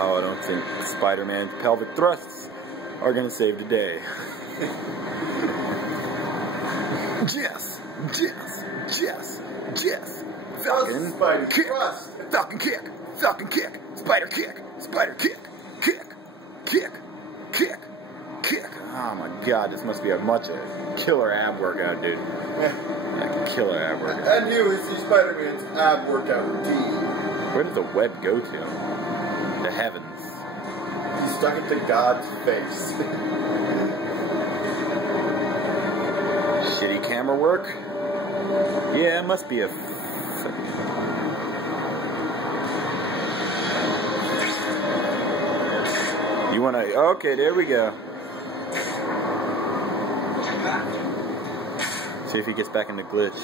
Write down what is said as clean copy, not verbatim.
somehow I don't think Spider-Man's pelvic thrusts are gonna save the day. Jess! Falcon kick! Falcon kick! Falcon kick! Spider kick! Spider kick! Kick! Oh my god, this must be a killer ab workout, dude. A killer ab workout. And you would see Spider-Man's ab workout routine. Where did the web go to? The heavens. He stuck it to God's face. Shitty camera work? Yeah, it must be a... You wanna... Okay, there we go. See if he gets back in the glitch.